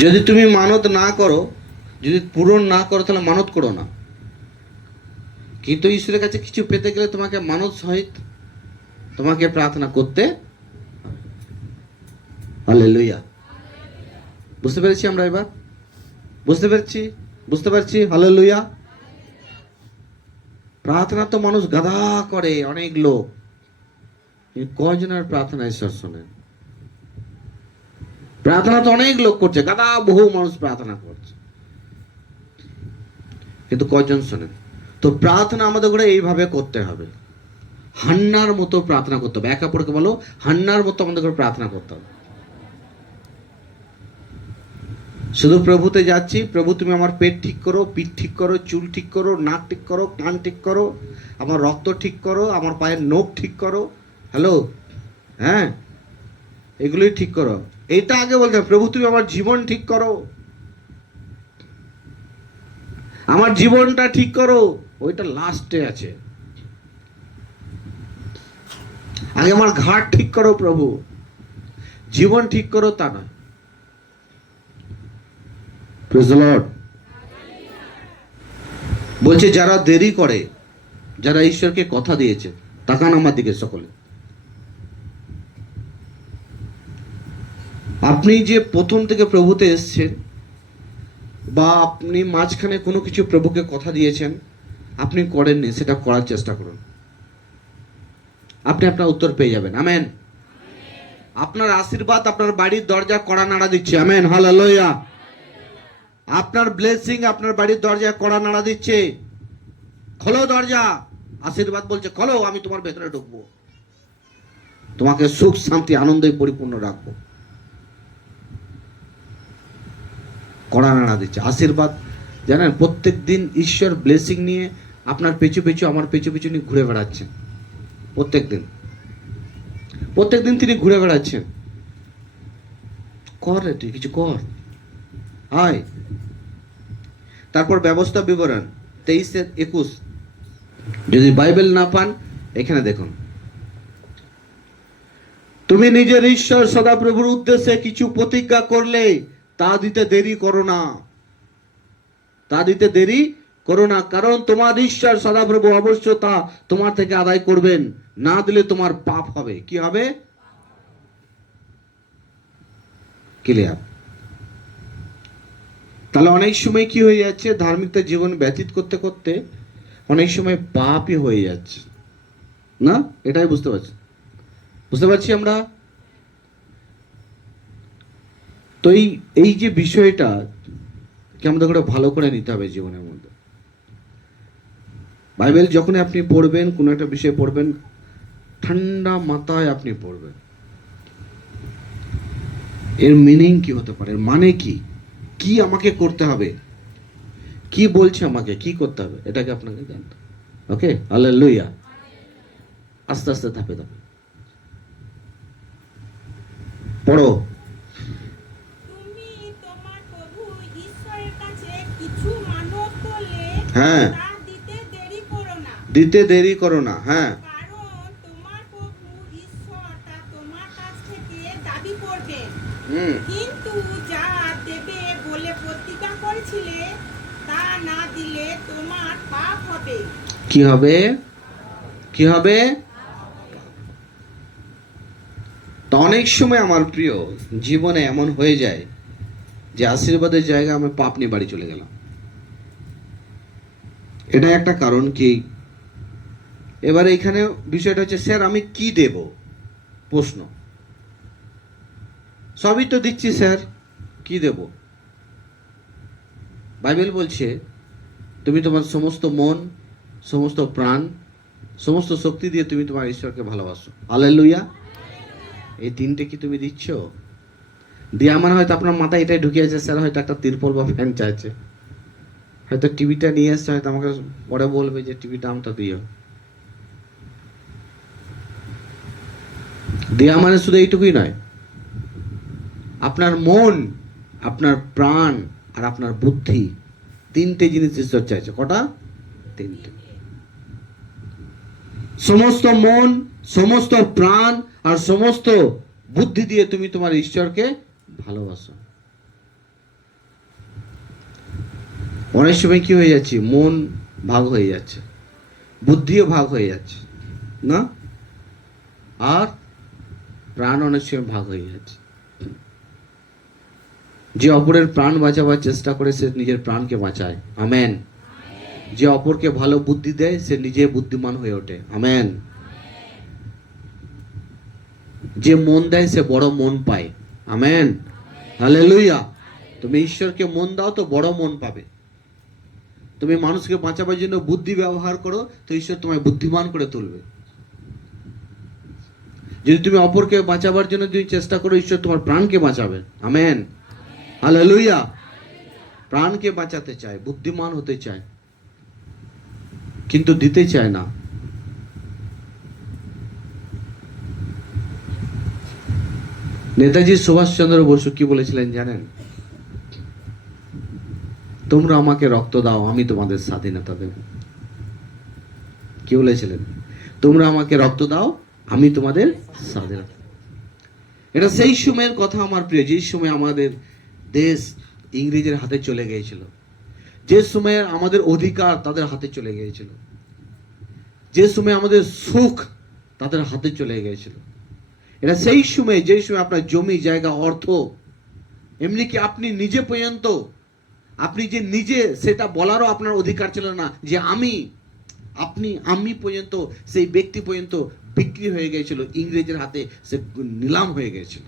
যদি তুমি মানত না করো, যদি পূরণ না করো, তাহলে মানত করো না। কিন্তু ঈশ্বরের কাছে কিছু পেতে গেলে তোমাকে মানত সহিত তোমাকে প্রার্থনা করতে। হালেলুয়া। বুঝতে পেরেছি আমরা এবার? বুঝতে পারছি। হালেলুয়া। প্রার্থনা তো মানুষ গাদা করে, অনেক লোক, কয়জনের প্রার্থনা ঈশ্বর শোনেন? প্রার্থনা তো অনেক লোক করছে, গাদা বহু মানুষ প্রার্থনা করছে, কিন্তু কয়জন শোনেন? তো প্রার্থনা আমাদের করে এইভাবে করতে হবে, হান্নার মতো প্রার্থনা করতে হবে। একা পড়কে বলো, হান্নার মতো আমাদের করে প্রার্থনা করতে হবে। শুধু প্রভুতে যাচ্ছি, প্রভু তুমি আমার পেট ঠিক করো, পিঠ ঠিক করো, চুল ঠিক করো, নাক ঠিক করো, কান ঠিক করো, আমার রক্ত ঠিক করো, আমার পায়ের নখ ঠিক করো। হ্যালো, হ্যাঁ, এগুলোই ঠিক করো। এটা আগে বলতে হবে, প্রভু তুমি আমার জীবন ঠিক করো, আমার জীবনটা ঠিক করো, ওইটা লাস্টে আছে। আগে আমার ঘাট ঠিক করো প্রভু, জীবন ঠিক করো তা নয়। Praise the lord. বলছে যারা দেরি করে, যারা ঈশ্বরকে কথা দিয়েছে, তাকান আমার দিকে সকলে। আপনি যে প্রথম থেকে প্রভুতে এসছেন, বা আপনি মাঝখানে কোনো কিছু প্রভুকে কথা দিয়েছেন, আপনি করেননি, সেটা করার চেষ্টা করুন, আপনি আপনার উত্তর পেয়ে যাবেন। আমেন। আপনার আশীর্বাদ আপনার বাড়ির দরজা কড়া নাড়া দিচ্ছে। Amen, hallelujah. আপনার ব্লেসিং আপনার বাড়ির দরজা কড়া নাড়া দিচ্ছে। খোলো দরজা, আশীর্বাদ বলছে খোলো, আমি তোমার ভেতরে ঢুকবো, তোমাকে সুখ শান্তি আনন্দে পরিপূর্ণ রাখবো। কড়া নাড়া দিচ্ছে আশীর্বাদ। জানেন, প্রত্যেক দিন ঈশ্বর ব্লেসিং নিয়ে আপনার পেছু পেছু, আমার পেছু পেছু নিয়ে ঘুরে বেড়াচ্ছেন। প্রত্যেক দিন তিনি ঘুরে বেড়াচ্ছেন। কর রে, তুই কিছু কর, আয়। তারপর ব্যবস্থা বিবরণ 23-21, যদি বাইবেল না পান এখানে দেখুন। তুমি নিজের ঈশ্বর সদাপ্রভুর উদ্দেশ্যে কিছু প্রতিজ্ঞা করলে তা দিতে দেরি করো না, কারণ তোমার ঈশ্বর সদাপ্রভু অবশ্য তা তোমার থেকে আদায় করবেন, না দিলে তোমার পাপ হবে। কি হবে? ক্লিয়ার? তাহলে অনেক সময় কি হয়ে যাচ্ছে, ধার্মিকতা জীবন ব্যতীত করতে করতে অনেক সময় পাপই হয়ে যাচ্ছে না। এটাই বুঝতে পারছি আমরা। তো এই যে বিষয়টা আমাদের করে ভালো করে নিতে হবে জীবনের মধ্যে। বাইবেল যখন আপনি পড়বেন, কোনো একটা বিষয় পড়বেন, ঠান্ডা মাথায় আপনি পড়বেন, এর মিনিং কি হতে পারে, মানে কি আমাকে করতে হবে, কি বলছে আমাকে কি করতে হবে, এটাকে আপনাকে জানতে হবে। ওকে, হালেলুয়া। আস্তে আস্তে ধাপে ধাপে পড়ো। হ্যাঁ, দিতে দেরি করো না। হ্যাঁ, কিন্তু যা দেবে বলে প্রতিজ্ঞা করেছিলে তা না দিলে তোমার পাপ হবে। কি হবে? তো অনেক সময় আমার প্রিয় জীবনে এমন হয়ে যায় যে আশীর্বাদের জায়গায় আমি পাপ নিয়ে বাড়ি চলে গেলাম। এটা একটা কারণ। কি এবার এখানে বিষয়টা হচ্ছে, স্যার আমি কি দেব? প্রশ্ন, সবই তো দিচ্ছি স্যার, কি দেব? বাইবেল বলছে তুমি তোমার সমস্ত মন, সমস্ত প্রাণ, সমস্ত শক্তি দিয়ে তুমি তোমার ঈশ্বরকে ভালোবাসো। হালেলুয়া। এই তিনটে কি তুমি দিচ্ছ? দেওয়া মানে হয়তো আপনার মাথায় এটাই ঢুকিয়েছে, স্যার হয়তো একটা তিরপল বা ফ্যান চাইছে, হয়তো টিভিটা নিয়ে এসছে, হয়তো আমাকে পরে বলবে যে টিভিটা আমটা দিও। দেওয়া মানে শুধু এইটুকুই নয়, আপনার মন, আপনার প্রাণ আর আপনার বুদ্ধি, তিনটে জিনিস ঈশ্বর চাইছে। কটা? তিনটে। সমস্ত মন, সমস্ত প্রাণ আর সমস্ত বুদ্ধি দিয়ে তুমি তোমার ঈশ্বরকে ভালোবাসো। অনেক সময় কি হয়ে যাচ্ছে, মন ভাগ হয়ে যাচ্ছে, বুদ্ধিও ভাগ হয়ে যাচ্ছে না, আর প্রাণ অনেক সময় ভাগ হয়ে যাচ্ছে। যে অপরের প্রাণ বাঁচাবার চেষ্টা করে সে নিজের প্রাণকে বাঁচায়, আমেন। যে অপরকে ভালো বুদ্ধি দেয় সে নিজে বুদ্ধিমান হয়ে ওঠে, আমেন। যে মন দেয় সে বড় মন পায়, আমেন, হালেলুয়া। তুমি ঈশ্বরকে মন দাও তো বড় মন পাবে। তুমি মানুষকে বাঁচাবার জন্য বুদ্ধি ব্যবহার করো তো ঈশ্বর তোমায় বুদ্ধিমান করে তুলবে। যদি তুমি অপরকে বাঁচাবার জন্য যদি চেষ্টা করো, ঈশ্বর তোমার প্রাণকে বাঁচাবে, আমেন, হালেলুয়া। প্রাণকে বাঁচাতে চায়, বুদ্ধিমান হতে চায়, কিন্তু দিতে চায় না। নেতাজি সুভাষচন্দ্র বসু কি বলেছিলেন জানেন? তোমরা আমাকে রক্ত দাও, আমি তোমাদের স্বাধীনতা দেব। কি বলেছিলেন? তোমরা আমাকে রক্ত দাও, আমি তোমাদের স্বাধীনতা। এটা সেই সময়ের কথা আমার প্রিয়, যে সময় আমাদের দেশ ইংরেজের হাতে চলে গিয়েছিল, যে সময় আমাদের অধিকার তাদের হাতে চলে গিয়েছিল, যে সময় আমাদের সুখ তাদের হাতে চলে গিয়েছিল। এটা সেই সময়, যে সময় আপনার জমি জায়গা অর্থ, এমনি কি আপনি নিজে পর্যন্ত, আপনি যে নিজে সেটা বলারও আপনার অধিকার ছিল না যে আমি পর্যন্ত, সেই ব্যক্তি পর্যন্ত বিক্রি হয়ে গিয়েছিল ইংরেজের হাতে, সে নিলাম হয়ে গিয়েছিল।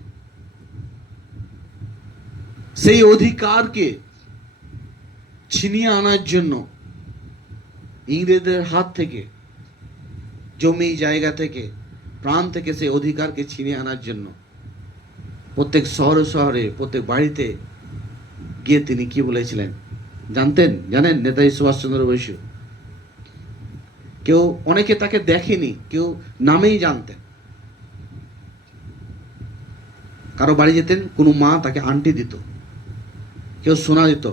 সেই অধিকারকে ছিনিয়ে আনার জন্য ইংরেজদের হাত থেকে, জমি জায়গা থেকে, প্রাণ থেকে সেই অধিকারকে ছিনিয়ে আনার জন্য প্রত্যেক শহরে শহরে, প্রত্যেক বাড়িতে গিয়ে তিনি কি বলেছিলেন জানেন? নেতাজি সুভাষচন্দ্র বসু। কেউ, অনেকে তাকে দেখেনি, কেউ নামেই জানতেন। কারো বাড়ি যেতেন, কোনো মা তাকে আন্টি দিত, কেউ সোনা দিত।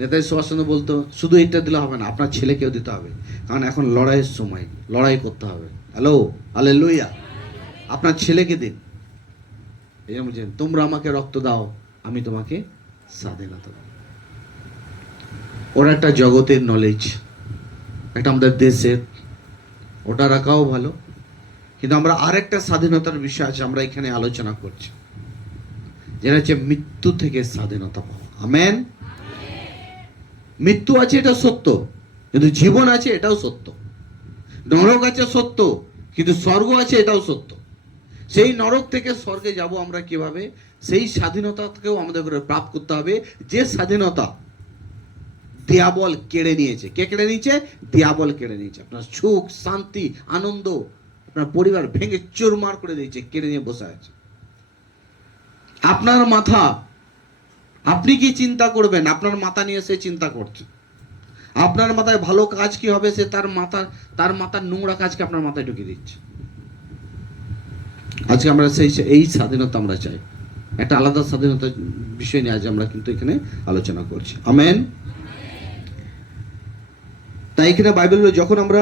নেতাজি সুভাষচন্দ্র বলতো, শুধু এটা দিলে হবে না, আপনার ছেলেকেও দিতে হবে, কারণ এখন লড়াইয়ের সময়, লড়াই করতে হবে। Hello, hallelujah. আপনার ছেলেকে দিন। এই যে বলছেন, তোমরা আমাকে রক্ত দাও, আমি তোমাকে স্বাধীনতা দেব। ওরা একটা জগতের নলেজ, একটা আমাদের দেশের, ওটা রাখাও ভালো, কিন্তু আমরা আরেকটা স্বাধীনতার বিষয় আছে, আমরা এখানে আলোচনা করছি, যেটা হচ্ছে মৃত্যু থেকে স্বাধীনতা পাওয়া, আমেন। মৃত্যু আছে এটা সত্য, কিন্তু জীবন আছে এটাও সত্য। নরক আছে সত্য, কিন্তু স্বর্গ আছে এটাও সত্য। সেই নরক থেকে স্বর্গে যাব আমরা কিভাবে? সেই স্বাধীনতাকেও আমাদের করে প্রাপ্ত করতে হবে, যে স্বাধীনতা দিয়াবল কেড়ে নিয়েছে। কে কেড়ে নিয়েছে? দিয়াবল কেড়ে নিয়েছে। আপনার সুখ, শান্তি, আনন্দ, আপনার পরিবার ভেঙে চুরমার করে দিয়েছে, কেড়ে নিয়ে বসে আছে। আপনার মাথা, আপনি কি চিন্তা করবেন, আপনার মাথা নিয়ে সে চিন্তা করছে। আপনার মাথায় ভালো কাজ কি হবে, সে তার মাথার নোংরা কাজকে আপনার মাথায় ঢুকিয়ে দিচ্ছে। আজকে আমরা এই স্বাধীনতা আমরা চাই, একটা আলাদা স্বাধীনতার বিষয় নিয়ে আজ আমরা কিন্তু এখানে আলোচনা করছি, আমেন। তাই এখানে বাইবেল, যখন আমরা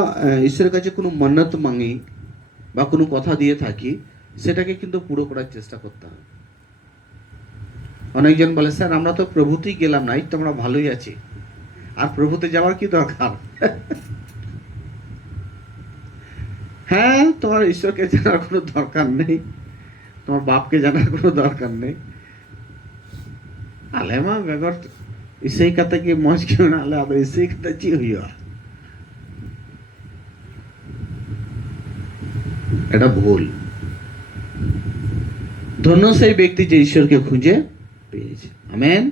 ঈশ্বরের কাছে কোনো মান্নত মাঙি বা কোনো কথা দিয়ে থাকি, সেটাকে কিন্তু পুরো করার চেষ্টা করতে হবে। অনেকজন বলে, স্যার আমরা তো প্রভুতেই গেলাম না, এই তো আমরা ভালোই আছি, আর প্রভুতে যাওয়ার কি দরকার? হ্যাঁ, তোমার ঈশ্বরকে জানার কোনো দরকার নেই, তোমার বাপকে জানার কোনো দরকার নেই। আলেমা বেগর इसी कहते कि मौज क्यों ना ले, अब इसी कहते ची हुई है। এটা ভুল। ধন্য সেই ব্যক্তি যে ঈশ্বরকে খুঁজে পেয়েছে, আমেন।